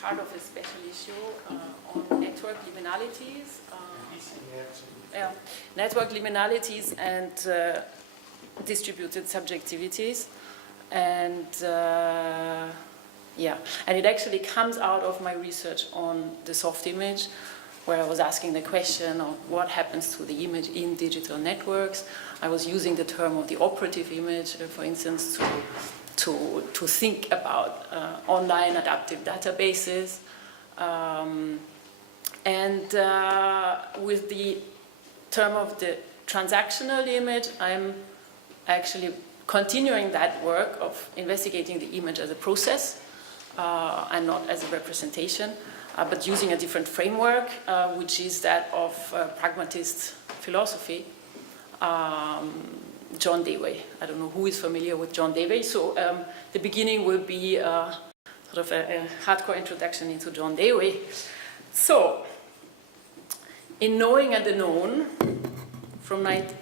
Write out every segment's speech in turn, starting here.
part of a special issue on network liminalities. Network liminalities and distributed subjectivities. And and it actually comes out of my research on the soft image, where I was asking the question of what happens to the image in digital networks. I was using the term of the operative image, for instance, to think about online adaptive databases. With the term of the transactional image, I'm actually continuing that work of investigating the image as a process and not as a representation, but using a different framework, which is that of pragmatist philosophy. John Dewey. I don't know who is familiar with John Dewey, so the beginning will be sort of a hardcore introduction into John Dewey. So, in Knowing and the Known, from ich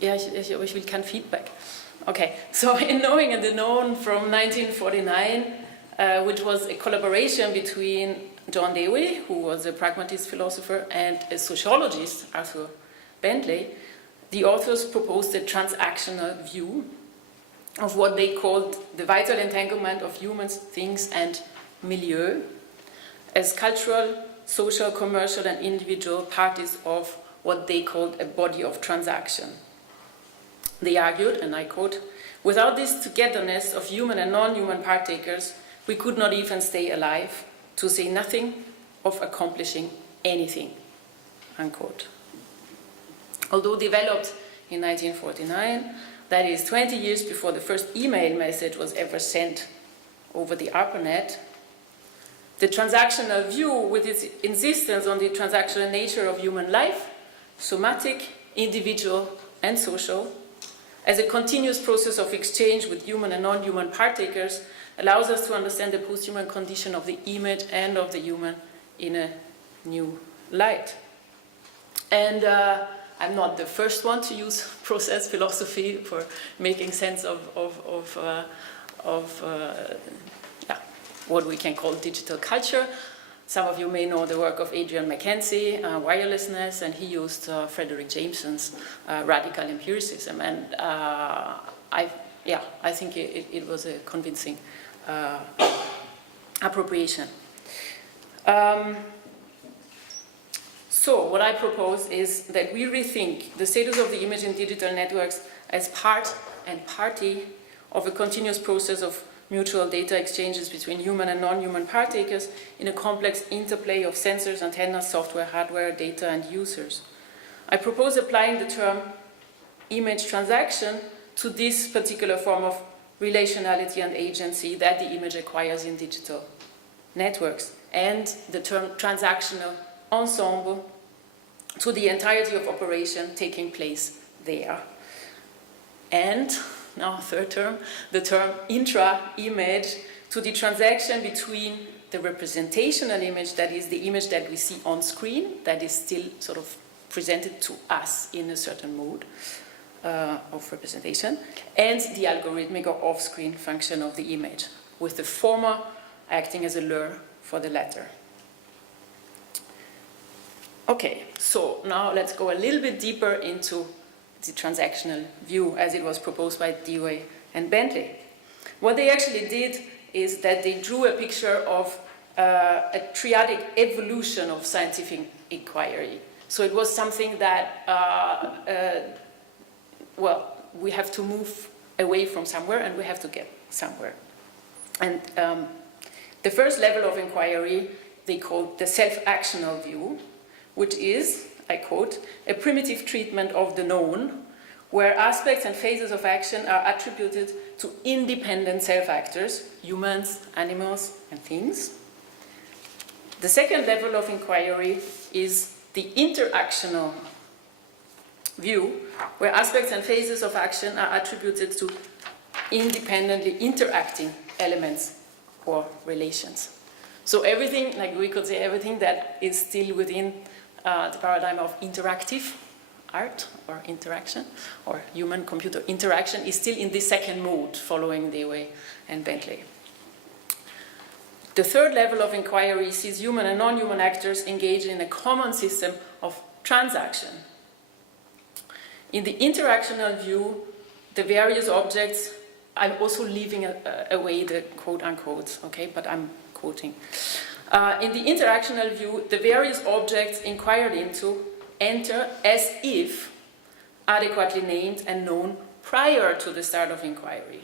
will kein Feedback. Okay, so in Knowing and the Known from 1949, which was a collaboration between John Dewey, who was a pragmatist philosopher, and a sociologist, Arthur Bentley, the authors proposed a transactional view of what they called the vital entanglement of humans, things, and milieu as cultural, social, commercial, and individual parties of what they called a body of transaction. They argued, and I quote, "Without this togetherness of human and non-human partakers, we could not even stay alive, to say nothing of accomplishing anything," unquote. Although developed in 1949, that is 20 years before the first email message was ever sent over the ARPANET, the transactional view, with its insistence on the transactional nature of human life, somatic, individual, and social, as a continuous process of exchange with human and non-human partakers, allows us to understand the post-human condition of the image and of the human in a new light. And I'm not the first one to use process philosophy for making sense of what we can call digital culture. Some of you may know the work of Adrian Mackenzie, wirelessness, and he used Frederick Jameson's radical empiricism. And I think it was a convincing appropriation. So what I propose is that we rethink the status of the image in digital networks as part and party of a continuous process of mutual data exchanges between human and non-human partakers in a complex interplay of sensors, antennas, software, hardware, data, and users. I propose applying the term image transaction to this particular form of relationality and agency that the image acquires in digital networks, and the term transactional ensemble to the entirety of operation taking place there. And now, third term, the term intra-image to the transaction between the representational image, that is the image that we see on screen, that is still sort of presented to us in a certain mode of representation, and the algorithmic or off-screen function of the image, with the former acting as a lure for the latter. Okay, so now let's go a little bit deeper into the transactional view as it was proposed by Dewey and Bentley. What they actually did is that they drew a picture of a triadic evolution of scientific inquiry. So it was something that, we have to move away from somewhere and we have to get somewhere. And the first level of inquiry they called the self-actional view, which is, I quote, a primitive treatment of the known, where aspects and phases of action are attributed to independent self-actors, humans, animals, and things. The second level of inquiry is the interactional view, where aspects and phases of action are attributed to independently interacting elements or relations. So everything, like we could say, everything that is still within the paradigm of interactive art or interaction or human-computer interaction is still in the second mode following Dewey and Bentley. The third level of inquiry sees human and non-human actors engaged in a common system of transaction. In the interactional view, the various objects, I'm also leaving away the quote-unquote, okay, but I'm quoting. In the interactional view, the various objects inquired into enter as if adequately named and known prior to the start of inquiry.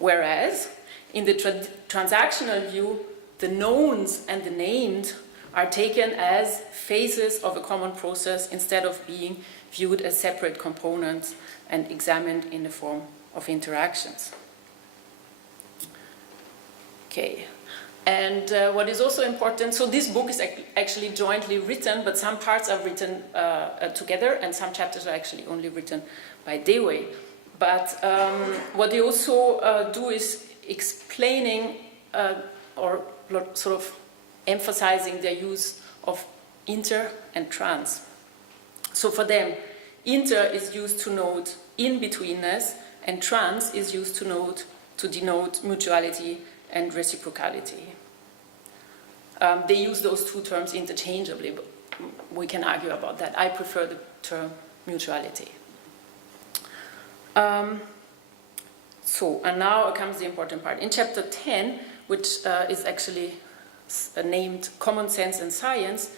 Whereas, in the transactional view, the knowns and the named are taken as phases of a common process instead of being viewed as separate components and examined in the form of interactions. Okay, and what is also important, so this book is actually jointly written, but some parts are written together and some chapters are actually only written by Dewey. But what they also do is explaining or sort of emphasizing their use of inter and trans. So for them, inter is used to note in-betweenness and trans is used to denote mutuality and reciprocality. They use those two terms interchangeably, but we can argue about that. I prefer the term mutuality. And now comes the important part. In chapter 10, which is actually named Common Sense and Science,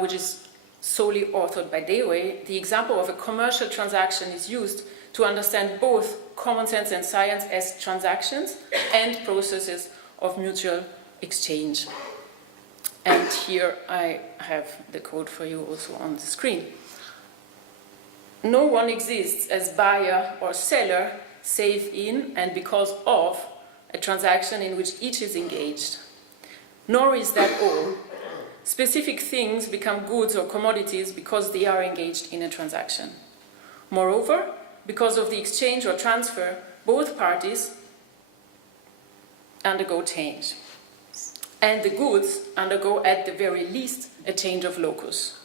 which is solely authored by Dewey, the example of a commercial transaction is used to understand both common sense and science as transactions and processes of mutual exchange. And here I have the quote for you also on the screen. No one exists as buyer or seller save in and because of a transaction in which each is engaged. Nor is that all. Specific things become goods or commodities because they are engaged in a transaction. Moreover, because of the exchange or transfer, both parties undergo change. And the goods undergo at the very least a change of locus,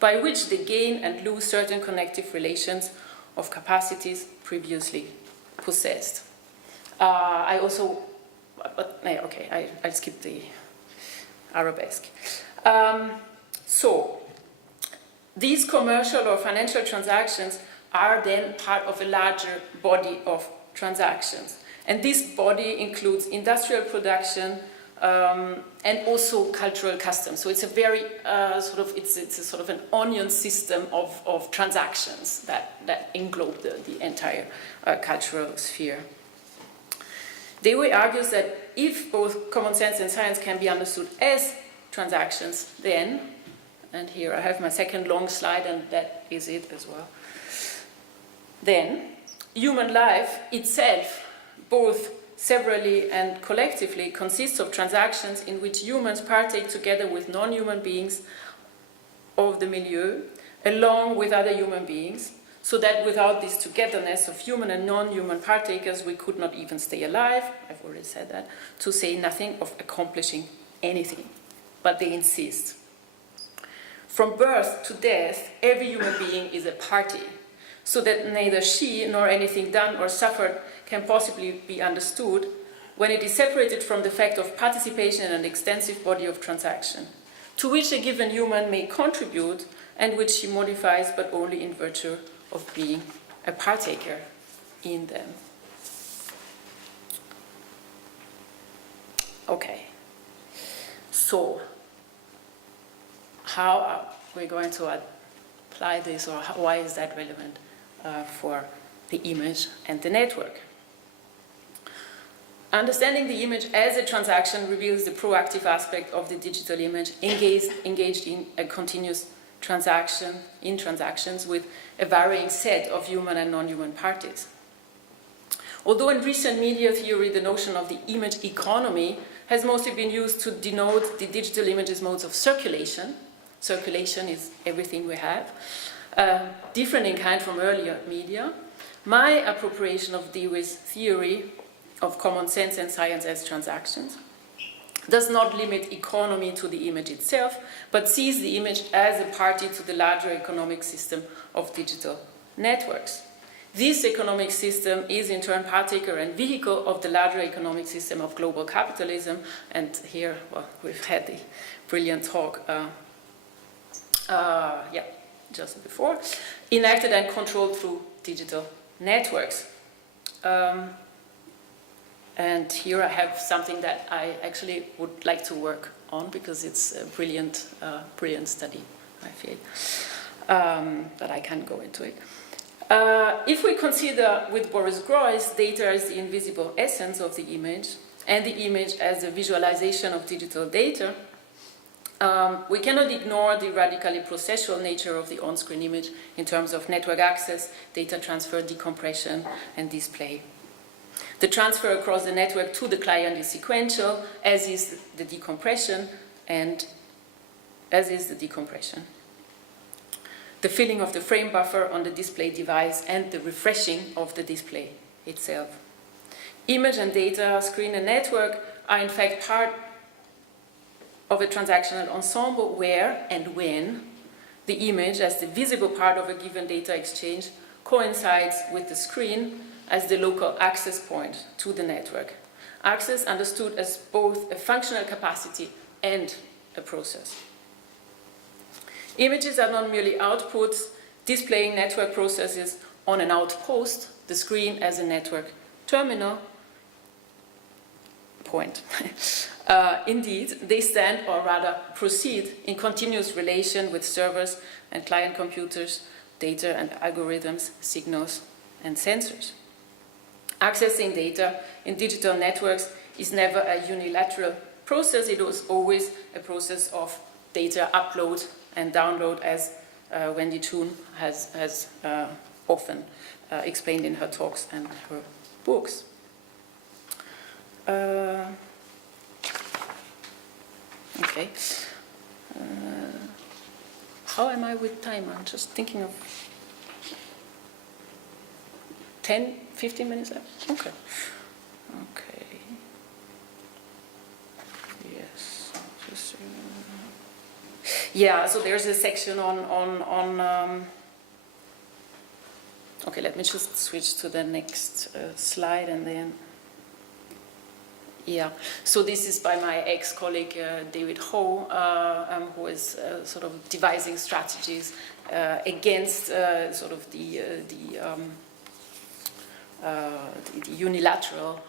by which they gain and lose certain connective relations of capacities previously possessed. I'll skip the arabesque. So, these commercial or financial transactions are then part of a larger body of transactions. And this body includes industrial production and also cultural customs. So it's a very it's a sort of an onion system of transactions that englobe the entire cultural sphere. Dewey argues that if both common sense and science can be understood as transactions, then, and here I have my second long slide and that is it as well, then human life itself, both severally and collectively, consists of transactions in which humans partake together with non-human beings of the milieu, along with other human beings, so that without this togetherness of human and non-human partakers, we could not even stay alive, I've already said that, to say nothing of accomplishing anything. But they insist. From birth to death, every human being is a party, so that neither she nor anything done or suffered can possibly be understood when it is separated from the fact of participation in an extensive body of transaction, to which a given human may contribute and which she modifies but only in virtue of being a partaker in them. Okay, so how are we going to apply this, or why is that relevant for the image and the network? Understanding the image as a transaction reveals the proactive aspect of the digital image engaged in a continuous transactions with a varying set of human and non-human parties. Although in recent media theory the notion of the image economy has mostly been used to denote the digital image's modes of circulation. Circulation is everything we have, different in kind from earlier media. My appropriation of Dewey's theory of common sense and science as transactions does not limit economy to the image itself, but sees the image as a party to the larger economic system of digital networks. This economic system is in turn partaker and vehicle of the larger economic system of global capitalism. And here, well, we've had the brilliant talk, just before, enacted and controlled through digital networks. And here I have something that I actually would like to work on because it's a brilliant, brilliant study, I feel, but I can't go into it. If we consider with Boris Groys data as the invisible essence of the image and the image as a visualization of digital data, we cannot ignore the radically processual nature of the on-screen image in terms of network access, data transfer, decompression, and display. The transfer across the network to the client is sequential, as is the decompression, and as is the decompression. The filling of the frame buffer on the display device and the refreshing of the display itself. Image and data, screen and network are in fact part of a transactional ensemble where and when the image as the visible part of a given data exchange coincides with the screen as the local access point to the network. Access understood as both a functional capacity and a process. Images are not merely outputs displaying network processes on an outpost, the screen as a network terminal point. Indeed, they stand, or rather proceed, in continuous relation with servers and client computers, data and algorithms, signals and sensors. Accessing data in digital networks is never a unilateral process. It was always a process of data upload and download, as Wendy Chun has often explained in her talks and her books. Okay. How am I with time? I'm just thinking of 10, 15 minutes left? Okay. Okay. Yes. Just, yeah, so there's a section on okay, let me just switch to the next slide and then, yeah. So this is by my ex-colleague David Ho, who is sort of devising strategies against sort of the unilateral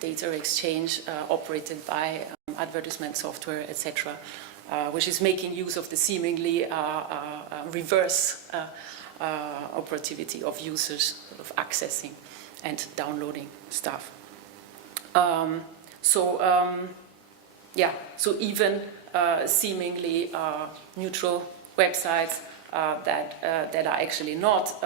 data exchange operated by advertisement software, etc., which is making use of the seemingly reverse operativity of users sort of accessing and downloading stuff. So even seemingly neutral websites that are actually not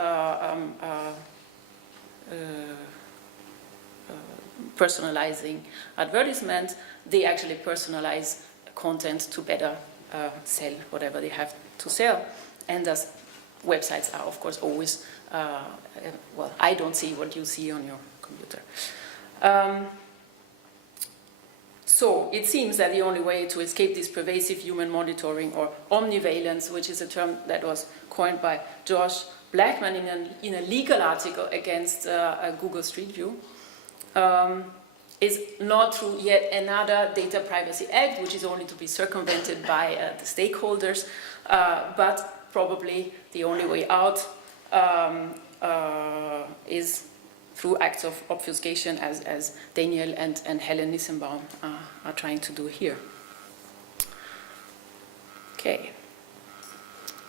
personalizing advertisements, they actually personalize content to better sell whatever they have to sell. And thus, websites are, of course, always, well, I don't see what you see on your computer. So it seems that the only way to escape this pervasive human monitoring, or omnivalence, which is a term that was coined by Josh Blackman in a legal article against Google Street View, is not through yet another Data Privacy Act, which is only to be circumvented by the stakeholders, but probably the only way out is through acts of obfuscation, as Daniel and Helen Nissenbaum are trying to do here. Okay.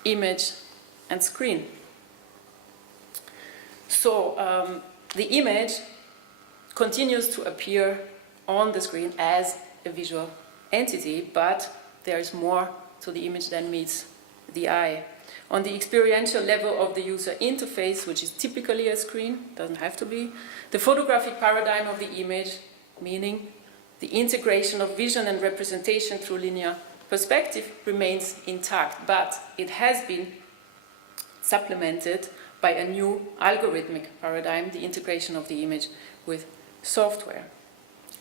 Image and screen. So the image continues to appear on the screen as a visual entity, but there is more to the image than meets the eye. On the experiential level of the user interface, which is typically a screen, doesn't have to be, the photographic paradigm of the image, meaning the integration of vision and representation through linear perspective, remains intact, but it has been supplemented by a new algorithmic paradigm, the integration of the image with software.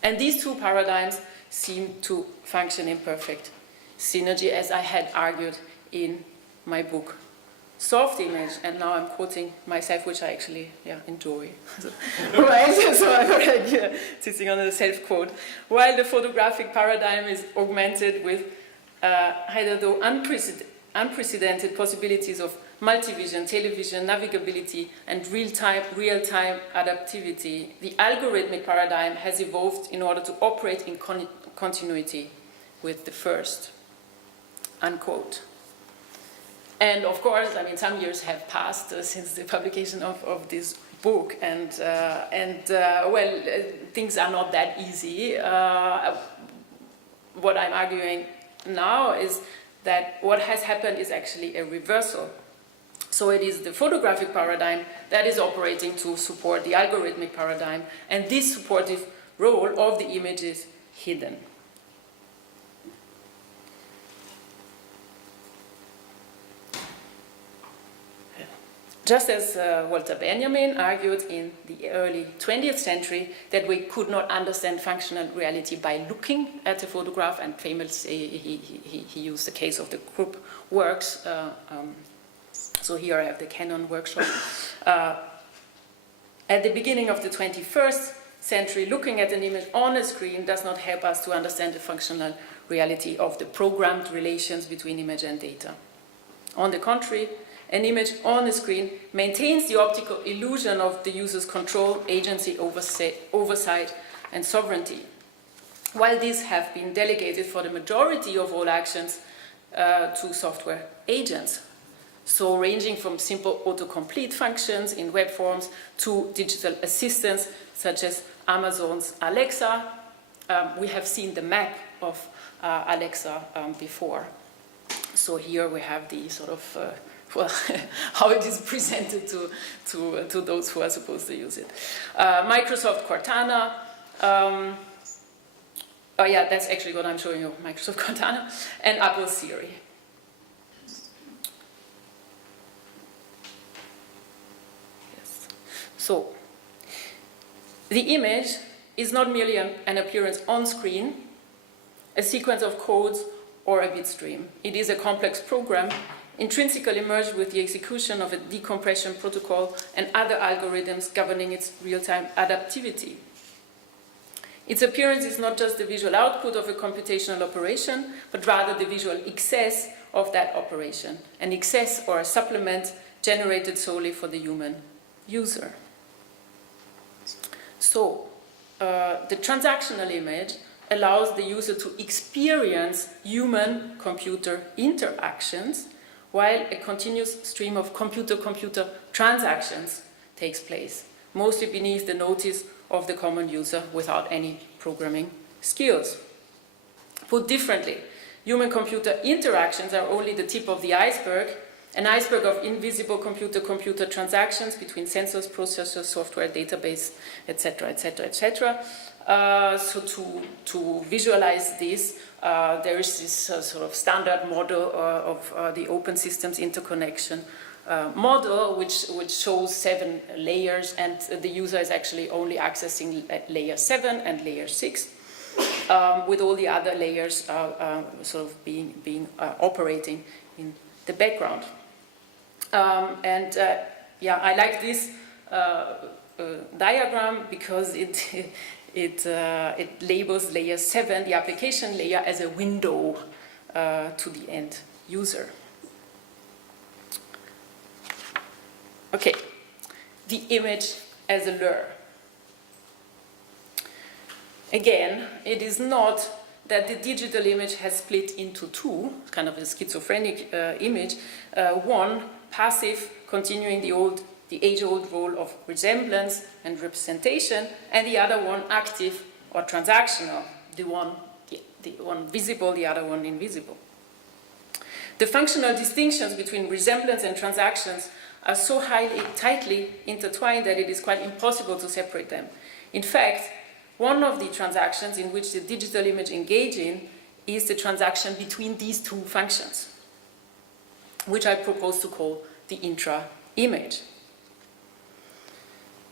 And these two paradigms seem to function in perfect synergy, as I had argued in my book soft image, and now I'm quoting myself, which I actually enjoy. Right? So I'm already sitting on a self-quote. While the photographic paradigm is augmented with hitherto unprecedented possibilities of multivision, television, navigability, and real-time adaptivity, the algorithmic paradigm has evolved in order to operate in continuity with the first, unquote. And of course, I mean, some years have passed since the publication of this book, and things are not that easy. What I'm arguing now is that what has happened is actually a reversal. So it is the photographic paradigm that is operating to support the algorithmic paradigm, and this supportive role of the image is hidden. Just as Walter Benjamin argued in the early 20th century that we could not understand functional reality by looking at a photograph, and famously he used the case of the group works. So here I have the Canon workshop. At the beginning of the 21st century, looking at an image on a screen does not help us to understand the functional reality of the programmed relations between image and data. On the contrary, an image on the screen maintains the optical illusion of the user's control, agency, oversight, and sovereignty. While these have been delegated for the majority of all actions to software agents, so ranging from simple autocomplete functions in web forms to digital assistants such as Amazon's Alexa. We have seen the map of Alexa before. So here we have the sort of how it is presented to those who are supposed to use it. Microsoft Cortana. Oh yeah, that's actually what I'm showing you, Microsoft Cortana. And Apple Siri. Yes. So, the image is not merely an appearance on screen, a sequence of codes, or a bit stream. It is a complex program intrinsically merged with the execution of a decompression protocol and other algorithms governing its real-time adaptivity. Its appearance is not just the visual output of a computational operation, but rather the visual excess of that operation, an excess or a supplement generated solely for the human user. So, the transactional image allows the user to experience human-computer interactions while a continuous stream of computer-computer transactions takes place, mostly beneath the notice of the common user without any programming skills. Put differently, human-computer interactions are only the tip of the iceberg, an iceberg of invisible computer-computer transactions between sensors, processors, software, database, etc., etc., etc. So to visualize this, there is this sort of standard model of the open systems interconnection model, which shows 7 layers, and the user is actually only accessing layer 7 and layer 6, with all the other layers sort of being operating in the background. Yeah, I like this diagram because it labels layer 7, the application layer, as a window to the end user. Okay, the image as a lure. Again, it is not that the digital image has split into two, kind of a schizophrenic image, one passive, continuing the age-old role of resemblance and representation, and the other one active or transactional, the one visible, the other one invisible. The functional distinctions between resemblance and transactions are so tightly intertwined that it is quite impossible to separate them. In fact, one of the transactions in which the digital image engages in is the transaction between these two functions, which I propose to call the intra-image.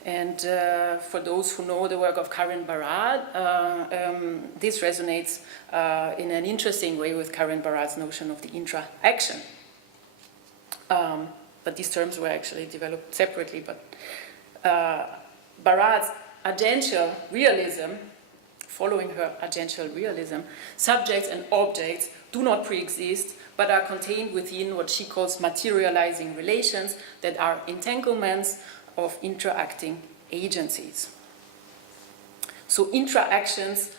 And for those who know the work of Karen Barad, this resonates in an interesting way with Karen Barad's notion of the intra-action. but these terms were actually developed separately. But Barad's agential realism, following her agential realism, subjects and objects do not pre-exist, but are contained within what she calls materializing relations that are entanglements of interacting agencies. So interactions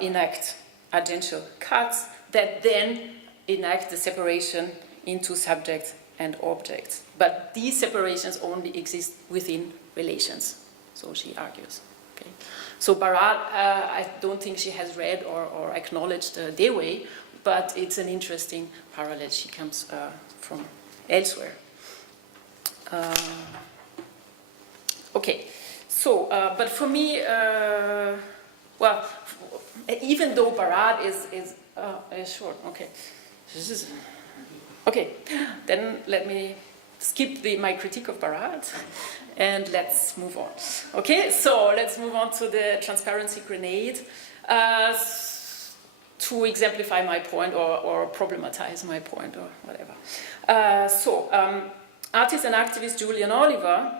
enact agential cuts that then enact the separation into subjects and objects. But these separations only exist within relations, so she argues. Okay. So Barad, I don't think she has read or acknowledged Dewey, but it's an interesting parallel. She comes from elsewhere. Okay, so, but for me, well, even though Barad is short, okay. This is, okay, then let me skip my critique of Barad and let's move on. Okay, so let's move on to the transparency grenade to exemplify my point or problematize my point or whatever. Artist and activist Julian Oliver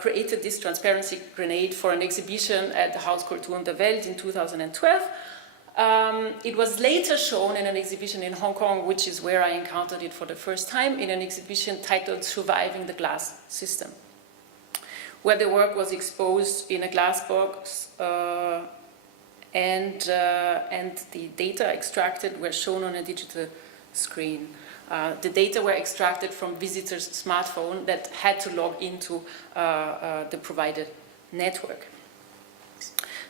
created this transparency grenade for an exhibition at the Hauskultur der Welt in 2012. It was later shown in an exhibition in Hong Kong, which is where I encountered it for the first time, in an exhibition titled Surviving the Glass System, where the work was exposed in a glass box and the data extracted were shown on a digital screen. The data were extracted from visitors' smartphone that had to log into the provided network.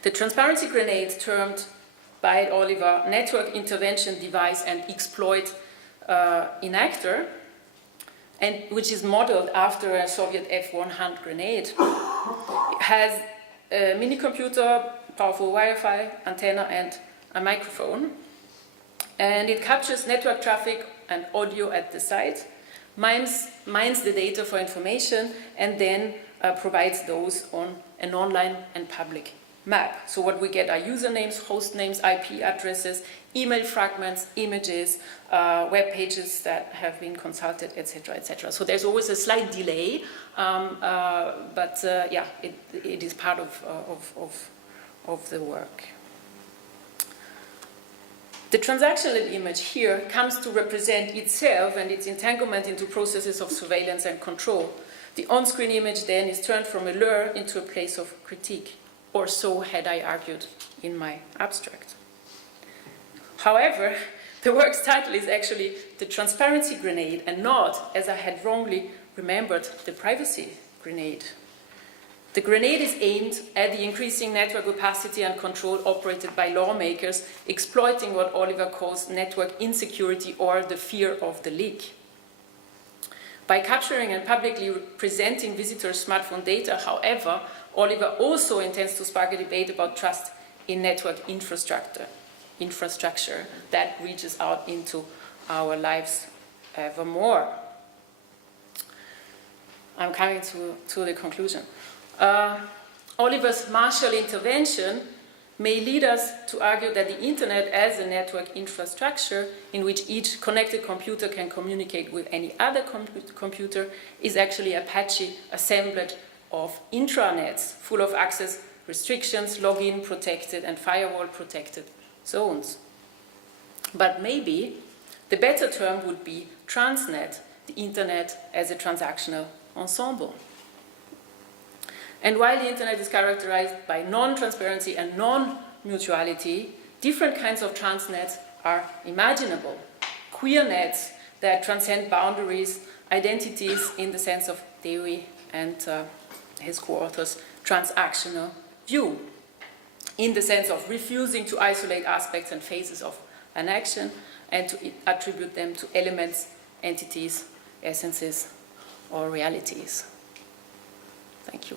The transparency grenade, termed by Oliver network intervention device and exploit enactor, and which is modeled after a Soviet F-1 hand grenade, has a mini computer, powerful Wi-Fi, antenna and a microphone, and it captures network traffic and audio at the site, mines the data for information, and then provides those on an online and public map. So what we get are usernames, host names, IP addresses, email fragments, images, web pages that have been consulted, etc., etc. So there's always a slight delay, but yeah, it is part of the work. The transactional image here comes to represent itself and its entanglement into processes of surveillance and control. The on-screen image then is turned from a lure into a place of critique, or so had I argued in my abstract. However, the work's title is actually The Transparency Grenade and not, as I had wrongly remembered, the Privacy Grenade. The grenade is aimed at the increasing network opacity and control operated by lawmakers, exploiting what Oliver calls network insecurity or the fear of the leak. By capturing and publicly presenting visitors' smartphone data, however, Oliver also intends to spark a debate about trust in network infrastructure that reaches out into our lives evermore. I'm coming to the conclusion. Oliver's martial intervention may lead us to argue that the internet as a network infrastructure in which each connected computer can communicate with any other computer is actually a patchy assemblage of intranets full of access restrictions, login protected and firewall protected zones. But maybe the better term would be transnet, the internet as a transactional ensemble. And while the internet is characterized by non-transparency and non-mutuality, different kinds of transnets are imaginable. Queer nets that transcend boundaries, identities in the sense of Dewey and his co-authors' transactional view, in the sense of refusing to isolate aspects and phases of an action and to attribute them to elements, entities, essences, or realities. Thank you.